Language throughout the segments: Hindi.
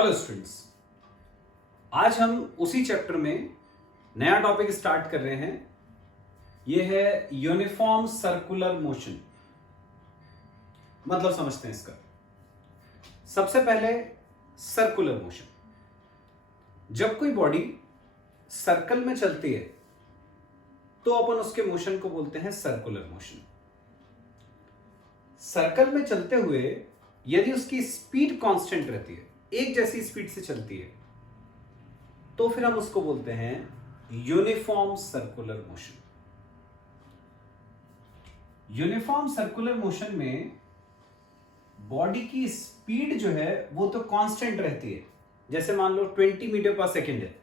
हेलो स्टूडेंट्स, आज हम उसी चैप्टर में नया टॉपिक स्टार्ट कर रहे हैं। यह है यूनिफॉर्म सर्कुलर मोशन। मतलब समझते हैं इसका। सबसे पहले सर्कुलर मोशन। जब कोई बॉडी सर्कल में चलती है तो अपन उसके मोशन को बोलते हैं सर्कुलर मोशन। सर्कल में चलते हुए यदि उसकी स्पीड कांस्टेंट रहती है, एक जैसी स्पीड से चलती है, तो फिर हम उसको बोलते हैं uniform circular motion. Uniform circular motion में बॉडी की स्पीड जो है वो तो कांस्टेंट रहती है। जैसे मान लो 20 मीटर पर सेकेंड है,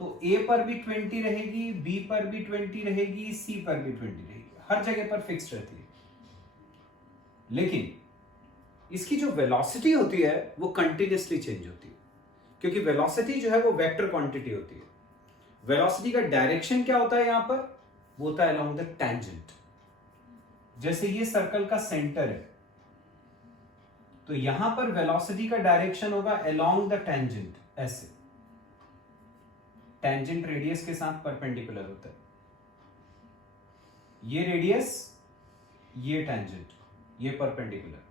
तो ए पर भी 20 रहेगी, बी पर भी 20 रहेगी, सी पर भी 20 रहेगी, हर जगह पर फिक्स रहती है। लेकिन इसकी जो वेलोसिटी होती है वो कंटिन्यूसली चेंज होती है, क्योंकि वेलोसिटी जो है वो वेक्टर क्वांटिटी होती है। वेलोसिटी का डायरेक्शन क्या होता है यहां पर? वो होता है अलोंग द टेंजेंट। जैसे ये सर्कल का सेंटर है, तो यहां पर वेलोसिटी का डायरेक्शन होगा अलोंग द टेंजेंट, ऐसे। टेंजेंट रेडियस के साथ परपेंडिकुलर होता है। ये रेडियस, ये टेंजेंट, ये परपेंडिकुलर,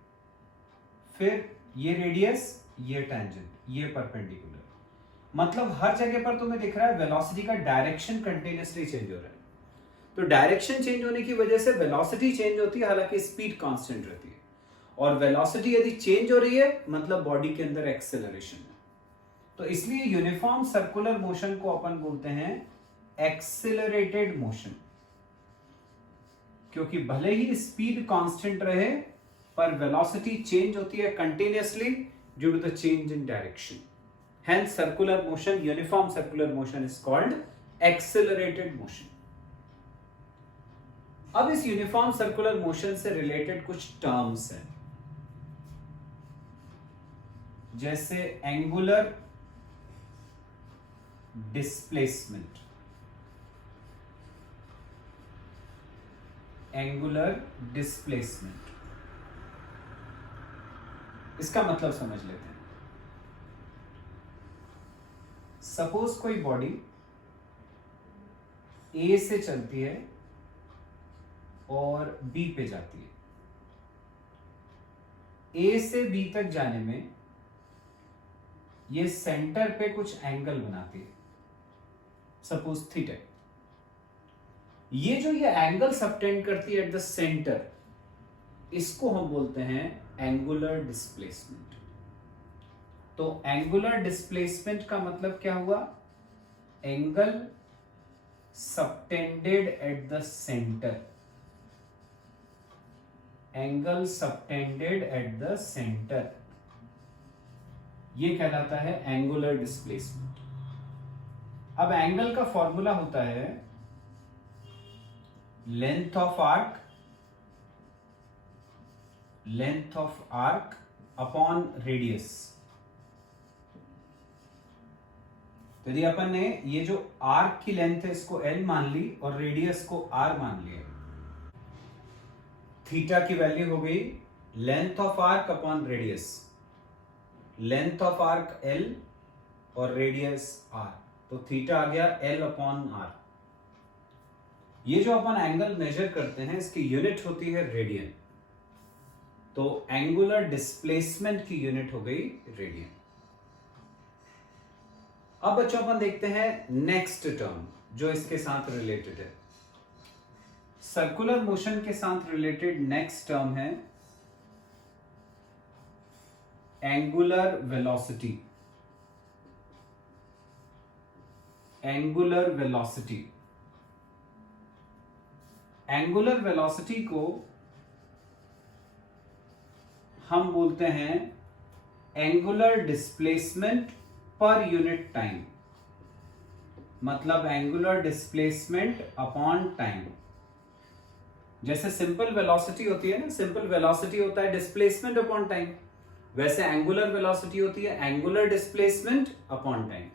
फिर ये रेडियस, ये टेंजेंट, ये परपेंडिकुलर। मतलब हर जगह पर तुम्हें दिख रहा है वेलोसिटी का डायरेक्शन कंटिन्यूसली चेंज हो रहा है। तो डायरेक्शन चेंज होने की वजह से वेलोसिटी चेंज होती है, हालांकि स्पीड कांस्टेंट रहती है। और वेलोसिटी यदि चेंज हो रही है मतलब बॉडी के अंदर एक्सेलरेशन है। तो इसलिए यूनिफॉर्म सर्कुलर मोशन को अपन बोलते हैं एक्सेलरेटेड मोशन, क्योंकि भले ही स्पीड कांस्टेंट रहे पर वेलोसिटी चेंज होती है continuously due to the change in direction. Hence circular motion, uniform circular motion is called accelerated motion. अब इस यूनिफॉर्म सर्कुलर मोशन से रिलेटेड कुछ टर्म्स हैं, जैसे एंगुलर डिस्प्लेसमेंट। एंगुलर डिस्प्लेसमेंट, इसका मतलब समझ लेते हैं। सपोज कोई बॉडी ए से चलती है और बी पे जाती है। ए से बी तक जाने में ये सेंटर पे कुछ एंगल बनाती है, सपोज थीटा। ये जो ये एंगल सबटेंड करती है एट द सेंटर, इसको हम बोलते हैं एंगुलर डिस्प्लेसमेंट। तो एंगुलर डिस्प्लेसमेंट का मतलब क्या हुआ? Angle subtended at the centre. Angle subtended at the centre, ये कहलाता है एंगुलर डिस्प्लेसमेंट। अब एंगल का फॉर्मूला होता है length of arc upon radius. तो यदि अपन ने ये जो आर्क की लेंथ है इसको L मान ली और रेडियस को R मान लिया, थीटा की वैल्यू हो गई length of arc upon radius. Length of arc L और रेडियस R, तो थीटा आ गया L अपॉन R। ये जो अपन एंगल मेजर करते हैं इसकी यूनिट होती है रेडियन, तो एंगुलर डिस्प्लेसमेंट की यूनिट हो गई रेडियन। अब बच्चों अपन देखते हैं नेक्स्ट टर्म जो इसके साथ रिलेटेड है। सर्कुलर मोशन के साथ रिलेटेड नेक्स्ट टर्म है angular velocity. Angular velocity, angular velocity को हम बोलते हैं angular displacement per unit time. मतलब एंगुलर डिस्प्लेसमेंट अपॉन टाइम। जैसे सिंपल वेलोसिटी होती है ना, सिंपल वेलोसिटी होता है डिस्प्लेसमेंट अपॉन टाइम, वैसे एंगुलर वेलोसिटी होती है angular displacement upon time.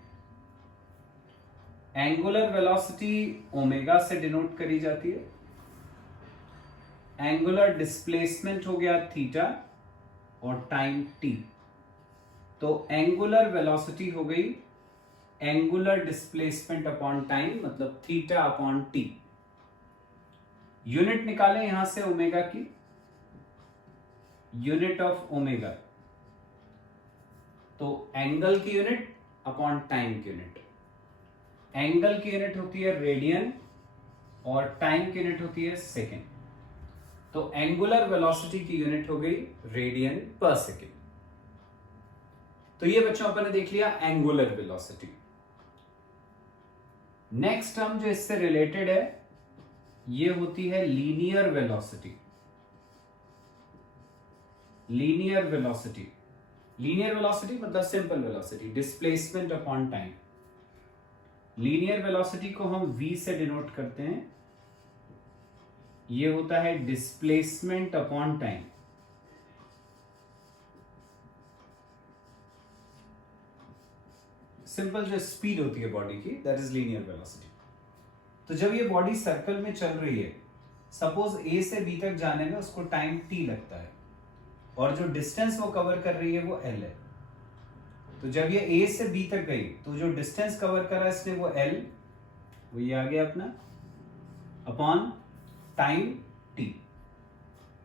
Angular velocity omega से डिनोट करी जाती है, एंगुलर डिस्प्लेसमेंट हो गया थीटा और टाइम टी। तो एंगुलर वेलोसिटी हो गई एंगुलर डिस्प्लेसमेंट अपॉन टाइम, मतलब थीटा अपॉन टी। यूनिट निकालें यहां से ओमेगा की, यूनिट ऑफ ओमेगा, तो एंगल की यूनिट अपॉन टाइम की यूनिट। एंगल की यूनिट होती है रेडियन और टाइम की यूनिट होती है सेकेंड। तो एंगुलर वेलोसिटी की यूनिट हो गई रेडियन पर सेकेंड। तो ये बच्चों अपन ने देख लिया एंगुलर वेलोसिटी। नेक्स्ट टर्म जो इससे रिलेटेड है ये होती है linear velocity. Linear velocity, linear velocity मतलब simple velocity, displacement upon time. Linear velocity को हम v से डिनोट करते हैं, ये होता है डिस्प्लेसमेंट अपॉन टाइम। सिंपल जो स्पीड होती है बॉडी की, दैट इज लीनियर वेलोसिटी। तो जब ये बॉडी सर्कल में चल रही है, सपोज a से b तक जाने में उसको टाइम t लगता है और जो डिस्टेंस वो कवर कर रही है वो l है। तो जब ये a से b तक गई तो जो डिस्टेंस कवर करा इसने वो l, वो ये आ गया अपना अपॉन टाइम t।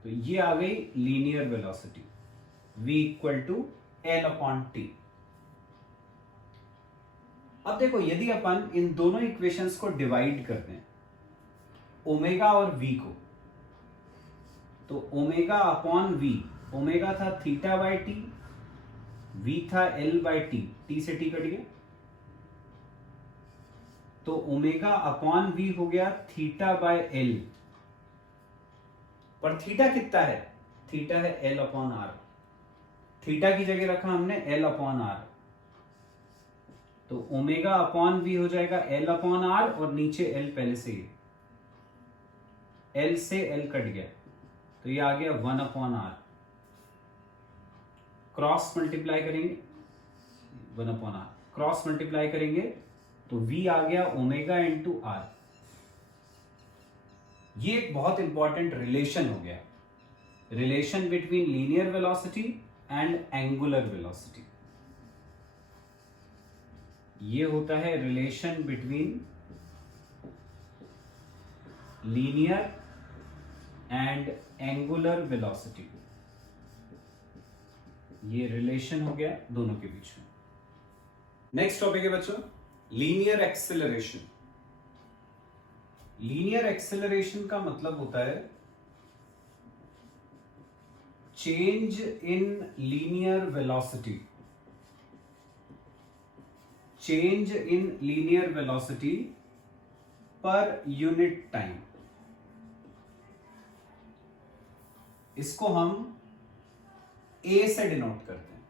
तो ये आ गई linear velocity v equal to l upon t। अब देखो यदि अपन इन दोनों इक्वेशंस को डिवाइड कर दें ओमेगा और v को, तो ओमेगा अपॉन v, ओमेगा था थीटा बाय टी, v था l बाय टी, t से t कट गया, तो ओमेगा अपॉन v हो गया थीटा बाय l। पर थीटा कितना है? थीटा है l अपॉन r। थीटा की जगह रखा हमने l अपॉन r, तो ओमेगा अपॉन v हो जाएगा l अपॉन r और नीचे l पहले से ही, l से l कट गया तो ये आ गया 1 अपॉन r। क्रॉस मल्टीप्लाई करेंगे 1 अपॉन r, क्रॉस मल्टीप्लाई करेंगे तो v आ गया ओमेगा इंटू r। ये एक बहुत इंपॉर्टेंट रिलेशन हो गया, relation between linear velocity and angular velocity. ये होता है relation between linear and angular velocity. ये रिलेशन हो गया दोनों के बीच में। नेक्स्ट टॉपिक है बच्चों लीनियर एक्सेलरेशन। लीनियर एक्सेलरेशन का मतलब होता है change in linear velocity, change in linear velocity per unit time. इसको हम a से डिनोट करते हैं।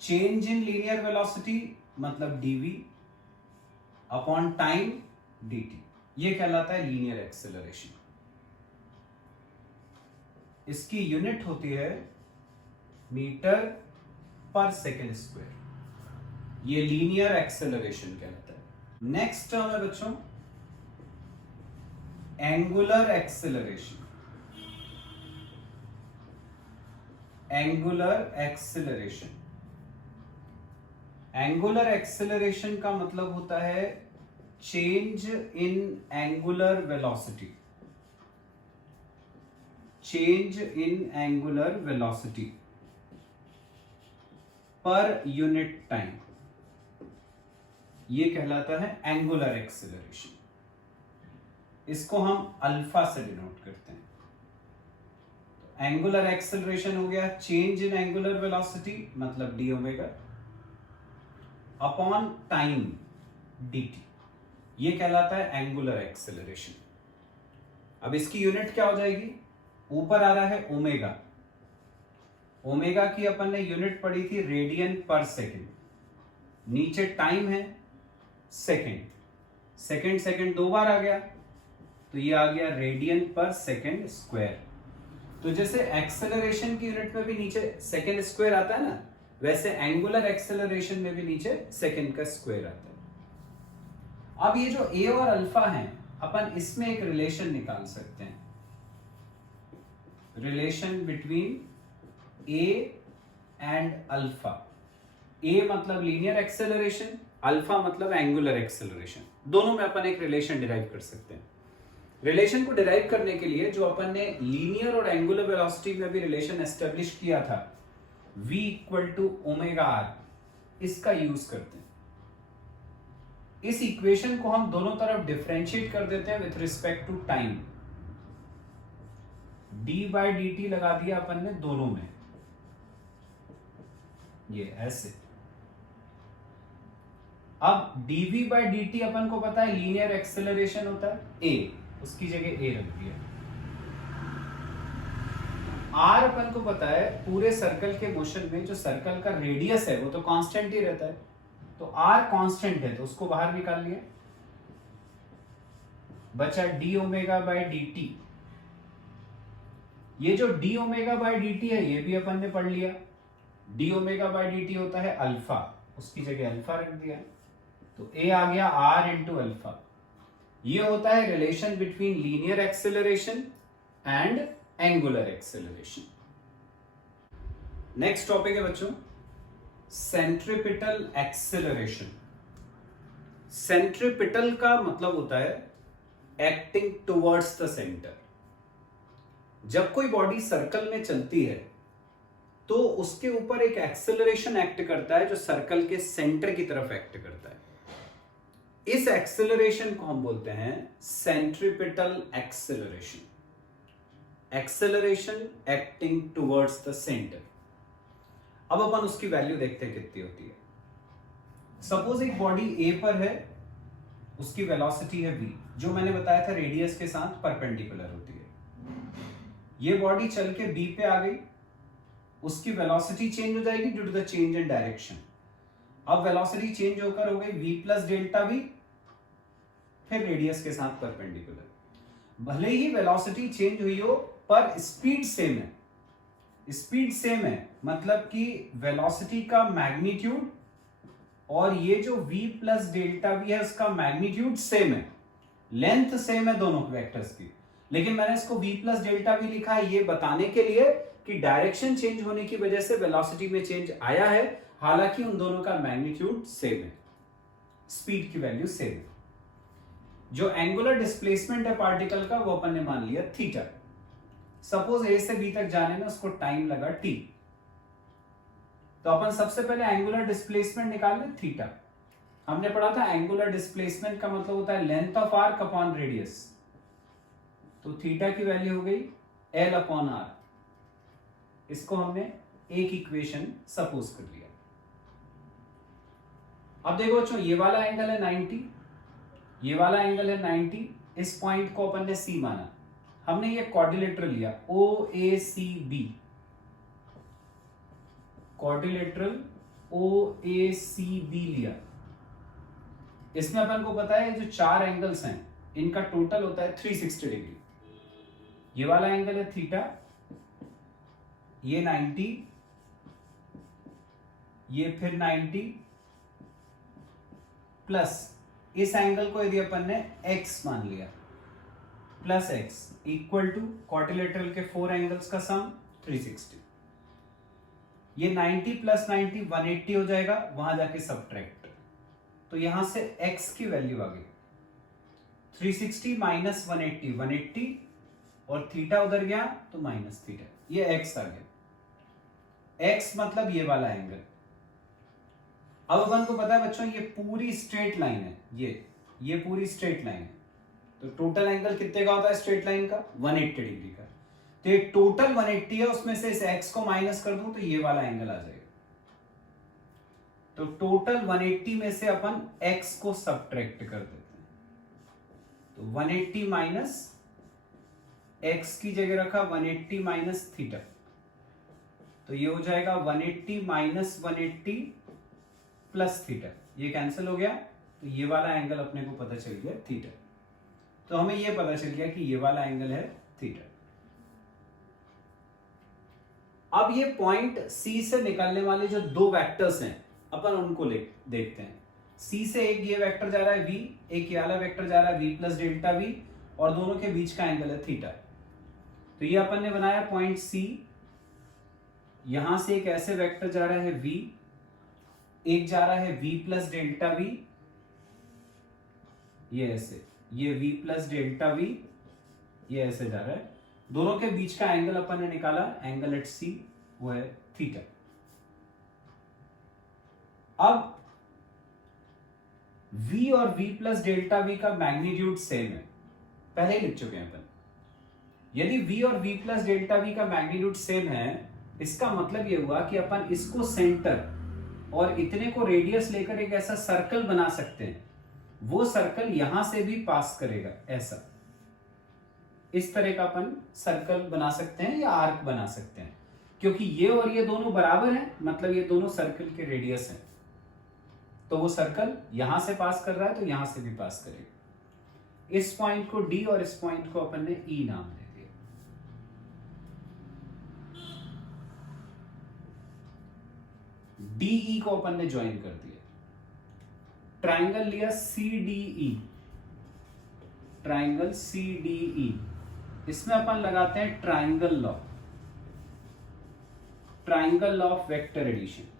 चेंज इन लीनियर वेलोसिटी मतलब dv अपॉन टाइम dt, ये कहलाता है लीनियर एक्सेलरेशन। इसकी यूनिट होती है मीटर पर सेकेंड स्क्वायर। ये लीनियर एक्सेलरेशन कहलाता है। नेक्स्ट टर्म है बच्चों angular acceleration. Angular acceleration, angular acceleration का मतलब होता है change in angular velocity, change in angular velocity per unit time, ये कहलाता है एंगुलर एक्सेलरेशन। इसको हम अल्फा से डिनोट करते हैं। एंगुलर एक्सेलरेशन हो गया चेंज इन एंगुलर वेलोसिटी मतलब D omega upon time dt, ये कहलाता है एंगुलर एक्सेलरेशन। अब इसकी यूनिट क्या हो जाएगी? ऊपर आ रहा है ओमेगा, ओमेगा की अपन ने यूनिट पढ़ी थी रेडियन पर सेकेंड, नीचे टाइम है सेकेंड, सेकेंड सेकेंड दो बार आ गया तो ये आ गया रेडियन पर सेकेंड स्क्वायर। तो जैसे एक्सेलरेशन की यूनिट में भी नीचे सेकेंड स्क्वायर आता है ना, वैसे एंगुलर एक्सेलरेशन में भी नीचे सेकेंड का स्क्वायर आता है। अब ये जो ए और अल्फा है अपन इसमें एक रिलेशन निकाल सकते हैं, relation between a and alpha. A मतलब लीनियर एक्सेलरेशन, अल्फा मतलब एंगुलर एक्सेलरेशन, दोनों में अपन एक रिलेशन डिराइव कर सकते हैं। रिलेशन को डिराइव करने के लिए जो अपन ने लीनियर और एंगुलर वेलोसिटी में भी रिलेशन एस्टेब्लिश किया था, v equal to omega R, इसका यूज करते हैं। इस इक्वेशन को हम दोनों तरफ डिफरेंशिएट कर देते हैं with respect to time. d by d t लगा दिया अपन ने दोनों में, ये ऐसे। अब dv बाई डी टी अपन को पता है लीनियर एक्सेलरेशन होता है a, उसकी जगह a रख दिया। r अपन को पता है पूरे सर्कल के मोशन में जो सर्कल का रेडियस है वो तो कांस्टेंट ही रहता है, तो r कांस्टेंट है तो उसको बाहर निकाल लिया, बचा d omega by d T. ये जो d omega by d T है ये भी अपन ने पढ़ लिया, d omega by d T होता है अल्फा, उसकी जगह अल्फा रख दिया, तो a आ गया r इंटू अल्फा। ये होता है relation between linear acceleration and angular acceleration. Next topic है बच्चों सेंट्रीपिटल एक्सेलरेशन। सेंट्रीपिटल का मतलब होता है एक्टिंग टुवर्ड्स द सेंटर। जब कोई बॉडी सर्कल में चलती है तो उसके ऊपर एक एक्सेलरेशन एक्ट करता है जो सर्कल के सेंटर की तरफ एक्ट करता है। इस एक्सेलरेशन को हम बोलते हैं centripetal acceleration, acceleration acting towards the centre. अब अपन उसकी वैल्यू देखते हैं कितनी होती है। सपोज एक बॉडी ए पर है, उसकी वेलोसिटी है v, जो मैंने बताया था रेडियस के साथ परपेंडिकुलर होती है। ये बॉडी चल के b पे आ गई, उसकी वेलोसिटी चेंज हो जाएगी due to the change in direction. अब वेलोसिटी चेंज होकर हो गई v प्लस डेल्टा v, फिर रेडियस के साथ परपेंडिकुलर। भले ही वेलोसिटी चेंज हुई हो पर स्पीड सेम है। स्पीड सेम है मतलब कि वेलोसिटी का मैग्नीट्यूड और ये जो v प्लस डेल्टा v है उसका मैग्नीट्यूड सेम है, लेंथ सेम है दोनों वेक्टर्स की। लेकिन मैंने इसको v प्लस डेल्टा v लिखा है ये बताने के लिए कि डायरेक्शन चेंज होने की वजह से वेलोसिटी में चेंज आया है, हालांकि उन दोनों का मैग्नीट्यूड सेम है, स्पीड की वैल्यू सेम है। जो एंगुलर डिस्प्लेसमेंट है पार्टिकल का वो अपन ने मान लिया थीटा। सपोज ए से बी तक जाने में उसको टाइम लगा t, तो अपन सबसे पहले एंगुलर डिस्प्लेसमेंट निकाल लें थीटा। हमने पढ़ा था एंगुलर डिस्प्लेसमेंट का मतलब होता है length of arc upon radius, तो थीटा की वैल्यू हो गई L अपॉन आर। इसको हमने एक इक्वेशन सपोज कर लिया। अब देखो बच्चों ये वाला एंगल है 90, ये वाला एंगल है 90, इस पॉइंट को अपन ने C माना, हमने ये क्वाड्रिलेटरल लिया OACB, क्वाड्रिलेटरल OACB लिया। इसमें अपन को पता है जो चार एंगल्स हैं इनका टोटल होता है 360 डिग्री। ये वाला एंगल है थीटा, ये 90, ये फिर 90 प्लस इस एंगल को यदि अपन ने x मान लिया plus x equal to quadrilateral के 4 एंगल्स का सम 360। ये 90 प्लस 90 180 हो जाएगा, वहां जाके सब्ट्रैक्ट, तो यहां से x की वैल्यू आ गई 360 माइनस 180 180 और थीटा उधर गया तो माइनस थीटा, ये x आ गया। x मतलब ये वाला एंगल। अब अपन को पता है बच्चों ये पूरी स्ट्रेट लाइन है, ये पूरी स्ट्रेट लाइन है, तो टोटल एंगल कितने का होता है स्ट्रेट लाइन का 180 डिग्री का। तो ये टोटल 180 है, उसमें से इस x को माइनस कर दूं तो ये वाला एंगल आ जाएगा। तो टोटल 180 में से अपन x को सब्ट्रैक्ट कर देते हैं, तो 180 माइनस x की जगह रखा 180 माइनस थीटा, तो ये हो जाएगा 180 माइनस 180 प्लस थीटा, ये कैंसिल हो गया, तो ये वाला एंगल अपने को पता चल गया थीटा। तो हमें ये पता चल गया कि ये वाला एंगल है थीटा। अब ये पॉइंट C से निकलने वाले जो दो वेक्टर्स हैं अपन उनको देखते हैं। C से एक ये वेक्टर जा रहा है v, एक ये वाला वेक्टर जा रहा है v प्लस डेल्टा v, और दोनों के बीच का एंगल है थीटा। तो ये अपन ने बनाया पॉइंट C, यहां से एक ऐसे वेक्टर जा रहा है v, एक जा रहा है v प्लस डेल्टा v, ये ऐसे, ये v प्लस डेल्टा v, ये ऐसे जा रहा है। दोनों के बीच का एंगल अपन ने निकाला, एंगल एट सी वो है थीटा। अब v और v प्लस डेल्टा v का मैग्नीट्यूड सेम है, पहले ही लिख चुके हैं अपन। यदि v और v प्लस डेल्टा v का मैग्नीट्यूड सेम है, इसका मतलब यह हुआ कि अपन इसको सेंटर और इतने को रेडियस लेकर एक ऐसा सर्कल बना सकते हैं, वो सर्कल यहां से भी पास करेगा, ऐसा इस तरह का अपन सर्कल बना सकते हैं या आर्क बना सकते हैं, क्योंकि ये और ये दोनों बराबर हैं, मतलब ये दोनों सर्कल के रेडियस हैं। तो वो सर्कल यहां से पास कर रहा है तो यहां से भी पास करेगा। इस पॉइंट को D और इस पॉइंट को अपन ने E नाम दे दिया। DE को अपन ने ज्वाइन कर दिया, ट्राइंगल लिया CDE, ट्राइंगल CDE, इसमें अपन लगाते हैं triangle law, triangle law of vector addition.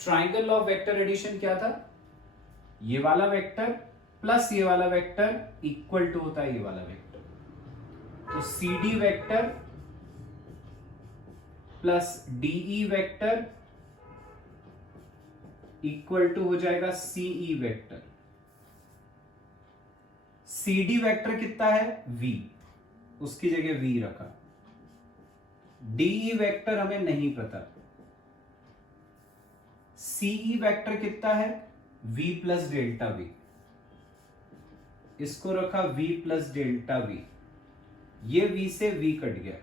Triangle law of vector addition क्या था? ये वाला वेक्टर प्लस ये वाला वेक्टर इक्वल टू होता है ये वाला वेक्टर। तो CD vector plus DE vector equal to हो जाएगा CE वेक्टर। CD वेक्टर कितना है? V, उसकी जगह V रखा। DE वेक्टर हमें नहीं पता। CE वेक्टर कितना है? V प्लस डेल्टा V, इसको रखा V प्लस डेल्टा V, ये V से V कट गया,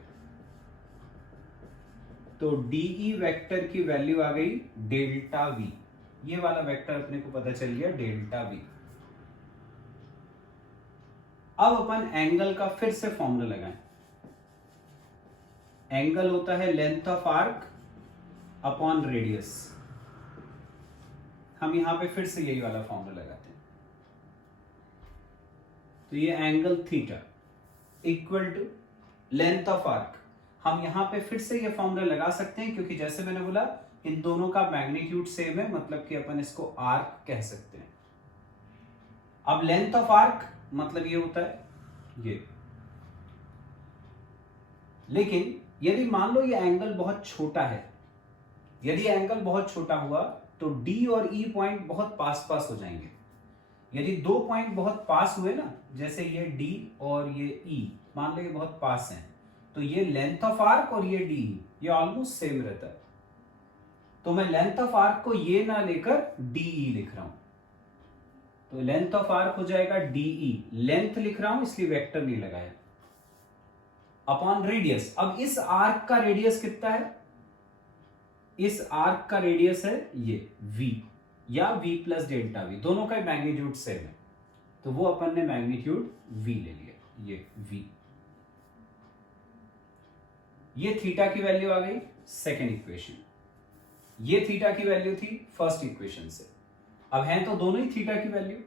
तो DE वेक्टर की वैल्यू आ गई डेल्टा V। ये वाला वेक्टर अपने को पता चल गया डेल्टा V। अब अपन एंगल का फिर से फॉर्मूला लगाएं। एंगल होता है length of arc upon radius. हम यहां पे फिर से यही वाला फॉर्मूला लगाते हैं। तो ये angle theta equal to length of arc. हम यहां पे फिर से ये फॉर्मूला लगा सकते हैं, क्योंकि जैसे मैंने बोला इन दोनों का मैग्नीट्यूड सेम है, मतलब कि अपन इसको आर्क कह सकते हैं। अब लेंथ ऑफ आर्क मतलब ये होता है ये। लेकिन यदि मान लो ये एंगल बहुत छोटा है, यदि एंगल बहुत छोटा हुआ तो D और E पॉइंट बहुत पास पास हो जाएंगे। यदि दो पॉइंट बहुत पास हुए ना, जैसे ये D और ये E, मान लो ये बहुत पास हैं, तो ये लेंथ ऑफ आर्क और ये DE ये ऑलमोस्ट सेम रहता है। तो मैं लेंथ ऑफ आर्क को ये ना लेकर DE लिख रहा हूं, तो लेंथ ऑफ आर्क हो जाएगा DE, लेंथ लिख रहा हूं इसलिए वेक्टर नहीं लगाया, अपॉन रेडियस। अब इस आर्क का रेडियस कितना है? इस आर्क का रेडियस है ये V या V प्लस डेल्टा V, दोनों का मैग्नीट्यूड सेम है, तो वो अपन ने मैग्नीट्यूड V ले लिया, ये V। ये थीटा की वैल्यू आ गई सेकेंड इक्वेशन, ये थीटा की वैल्यू थी फर्स्ट इक्वेशन से। अब हैं तो दोनों ही थीटा की वैल्यू,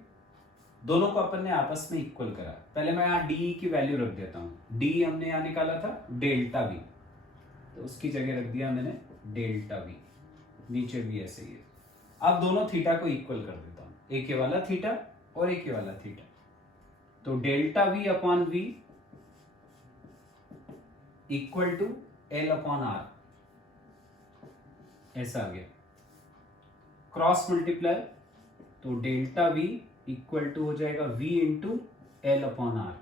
दोनों को अपन ने आपस में इक्वल करा। पहले मैं यहां DE की वैल्यू रख देता हूं। D हमने यहां निकाला था डेल्टा V, तो उसकी जगह रख दिया मैंने डेल्टा V, नीचे भी ऐसे ही है। अब दोनों थीटा को इक्वल कर देता हूं, एक ये वाला थीटा और एक ये वाला थीटा, तो delta V upon V equal to L upon R, ऐसा आ गया। क्रॉस मल्टीप्लाई, तो डेल्टा V इक्वल टू हो जाएगा V into L upon R।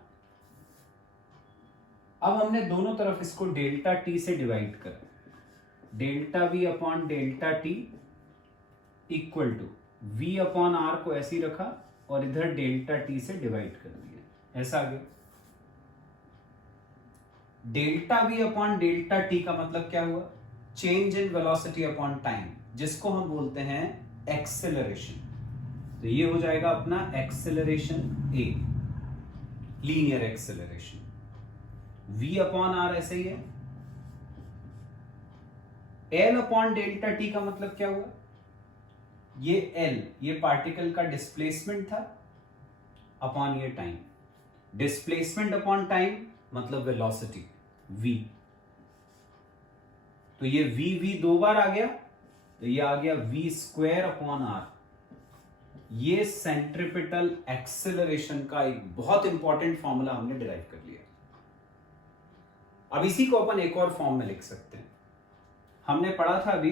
अब हमने दोनों तरफ इसको डेल्टा T से डिवाइड कर, delta V upon delta T equal to V upon R को ऐसे ही रखा और इधर डेल्टा T से डिवाइड कर दिया, ऐसा आ गया। Delta V upon delta T का मतलब क्या हुआ? Change in velocity upon time, जिसको हम बोलते हैं एक्सेलरेशन। तो ये हो जाएगा अपना acceleration A, linear acceleration. V upon R ऐसे ही है। L अपॉन डेल्टा T का मतलब क्या हुआ? ये L, ये पार्टिकल का डिस्प्लेसमेंट था अपॉन ये टाइम। डिस्प्लेसमेंट अपॉन टाइम मतलब वेलोसिटी V। तो ये v दो बार आ गया, तो ये आ गया v स्क्वायर अपॉन आर। ये सेंट्रिपिटल एक्सेलरेशन का एक बहुत इंपॉर्टेंट फॉर्मूला हमने डिराइव कर लिया। अब इसी को अपन एक और फॉर्म में लिख सकते हैं। हमने पढ़ा था अभी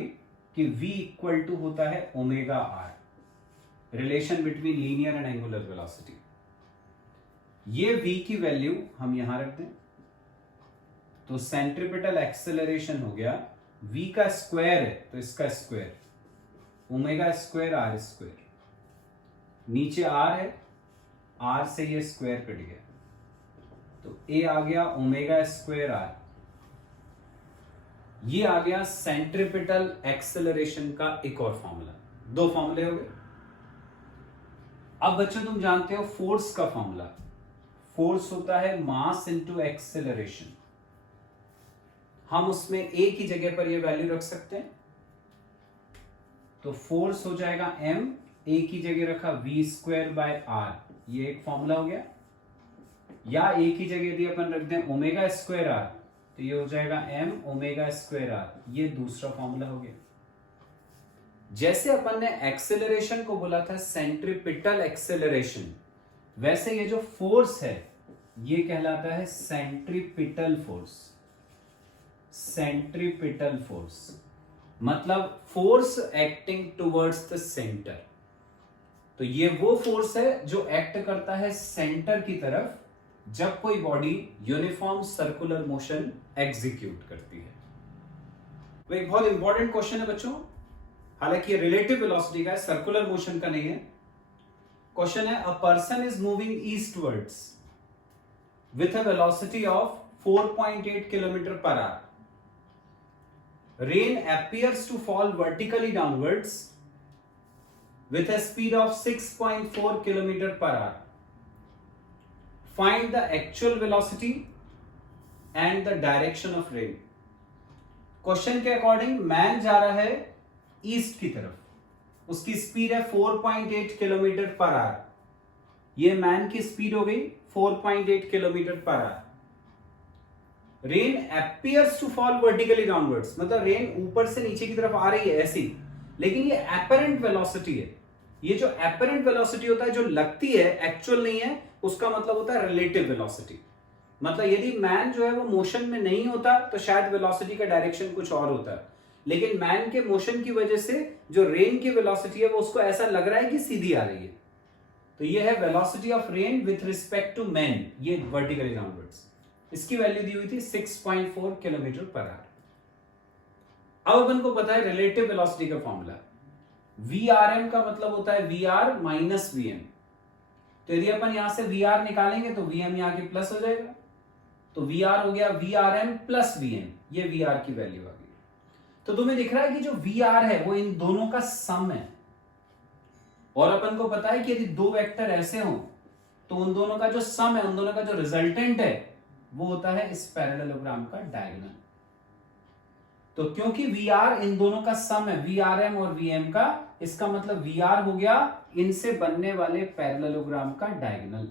कि v इक्वल टू होता है omega R, relation between linear and angular velocity. ये v की वैल्यू हम यहां रख दें, तो सेंट्रिपिटल एक्सेलरेशन हो गया v का स्क्वायर है तो इसका square, omega square R square, नीचे r है, r से ये स्क्वायर कट गया, तो a आ गया ओमेगा स्क्वायर आर। ये आ गया सेंट्रिपिटल एक्सेलरेशन का एक और फॉर्मूला। दो फॉर्मूले हो गए। अब बच्चों तुम जानते हो फोर्स का फॉर्मूला। फोर्स होता है मास इनटू एक्सेलरेशन। हम उसमें a की जगह पर ये वैल्यू रख सकते हैं, तो फोर्स हो जाएगा m, a की जगह रखा v स्क्वायर बाय आर, ये एक फॉर्मूला हो गया। या a की जगह यदि अपन रख दें ओमेगा स्क्वायर आर, तो ये हो जाएगा m ओमेगा स्क्वायर आर, ये दूसरा फॉर्मूला हो गया। जैसे अपन ने एक्सेलरेशन को बोला था सेंट्रिपिटल एक्सेलरेशन, वैसे ये जो फोर्स है ये कहलाता है सेंट्रिपिटल फोर्स। सेंट्रिपिटल फोर्स मतलब force acting towards the centre. तो ये वो फोर्स है जो एक्ट करता है सेंटर की तरफ जब कोई body uniform circular motion execute करती है। वो एक बहुत इंपॉर्टेंट क्वेश्चन है बच्चों, हालांकि ये रिलेटिव वेलोसिटी का है, सर्कुलर मोशन का नहीं है। क्वेश्चन है, a person is moving eastwards with a velocity of 4.8 km per hour. Rain appears to fall vertically downwards with a speed of 6.4 km per hour. Find the actual velocity and the direction of rain. Question के अकॉर्डिंग मैन जा रहा है ईस्ट की तरफ, उसकी स्पीड है 4.8 किलोमीटर पर आवर। ये मैन की स्पीड हो गई 4.8 kilometre per hour. Rain appears to fall vertically downwards, मतलब रेन ऊपर से नीचे की तरफ आ रही है ऐसी, लेकिन ये एपरेंट वेलोसिटी है। ये जो एपरेंट वेलोसिटी होता है, जो लगती है, एक्चुअल नहीं है, उसका मतलब होता है रिलेटिव वेलोसिटी। मतलब यदि मैन जो है वो मोशन में नहीं होता तो शायद वेलोसिटी का डायरेक्शन कुछ और होता है, लेकिन मैन के मोशन की वजह से जो रेन की वेलोसिटी है वो उसको ऐसा लग रहा है कि सीधी आ रही है। तो ये है velocity of rain with respect to man, ये वर्टिकली डाउनवर्ड्स। इसकी वैल्यू दी हुई थी 6.4 किलोमीटर पर आवर। अब अपन को पता है रिलेटिव वेलोसिटी का फॉर्मूला, VRM का मतलब होता है VR माइनस VM। तो यदि अपन यहां से VR निकालेंगे तो VM यहां के प्लस हो जाएगा, तो VR हो गया VRM प्लस VM, ये VR की वैल्यू आ गई। तो तुम्हें दिख रहा है कि जो VR है वो इन दोनों का सम है, और अपन को पता है कि यदि दो वेक्टर ऐसे हो तो उन दोनों का जो सम है, उन दोनों का जो रिजल्टेंट है वो होता है इस पैरेललोग्राम का डायगोनल। तो क्योंकि VR इन दोनों का सम है, VRM और VM का, इसका मतलब VR हो गया इनसे बनने वाले पैरेललोग्राम का डायगोनल।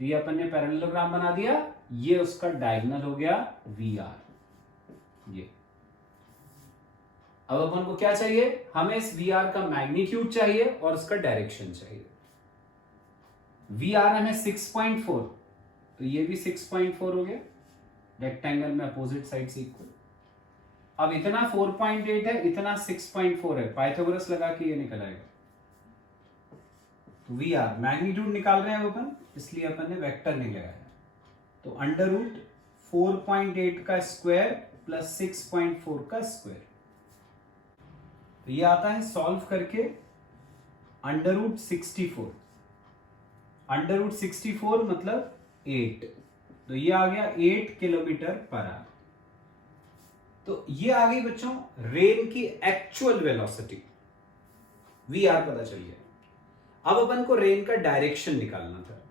ये अपन ने पैरेललोग्राम बना दिया, ये उसका डायगोनल हो गया VR। ये अब अपन को क्या चाहिए, हमें इस VR का मैग्नीट्यूड चाहिए और उसका डायरेक्शन चाहिए। VR हमें 6.4, तो ये भी 6.4 हो गया, रेक्टेंगल में अपोजिट साइड से इक्वल। अब इतना 4.8 है, इतना 6.4 है, पाइथागोरस लगा के ये निकल आएगा। तो VR मैग्नीट्यूड निकाल रहे हैं अपन, इसलिए अपन ने वेक्टर नहीं लगाया। तो अंडर रूट 4.8 का स्क्वायर प्लस 6.4 का स्क्वायर, तो ये आता है सॉल्व करके अंडर रूट 64। अंडर रूट 64 मतलब 8, तो ये आ गया 8 किलोमीटर पर आवर। तो ये आ गई बच्चों रेन की एक्चुअल वेलोसिटी, VR पता चल गया। अब अपन को रेन का डायरेक्शन निकालना था।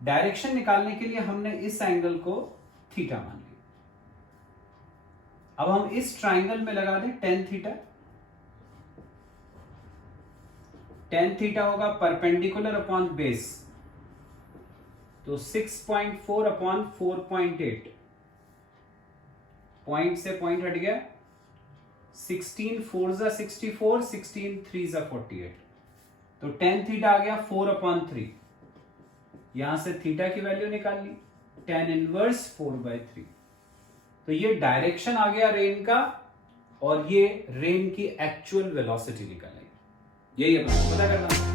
डायरेक्शन निकालने के लिए हमने इस एंगल को थीटा मान लिया। अब हम इस ट्राइंगल में लगा दें tan थीटा। tan थीटा होगा परपेंडिकुलर अपॉन बेस, तो 6.4 अपॉन 4.8, पॉइंट से पॉइंट हट गया, 16 4 जा 64, 16 3 जा 48, तो tan थीटा आ गया 4/3। यहां से थीटा की वैल्यू निकाल ली, tan इनवर्स 4/3। तो ये डायरेक्शन आ गया रेन का, और ये रेन की एक्चुअल वेलोसिटी निकल आई। यही अपने को पता करना।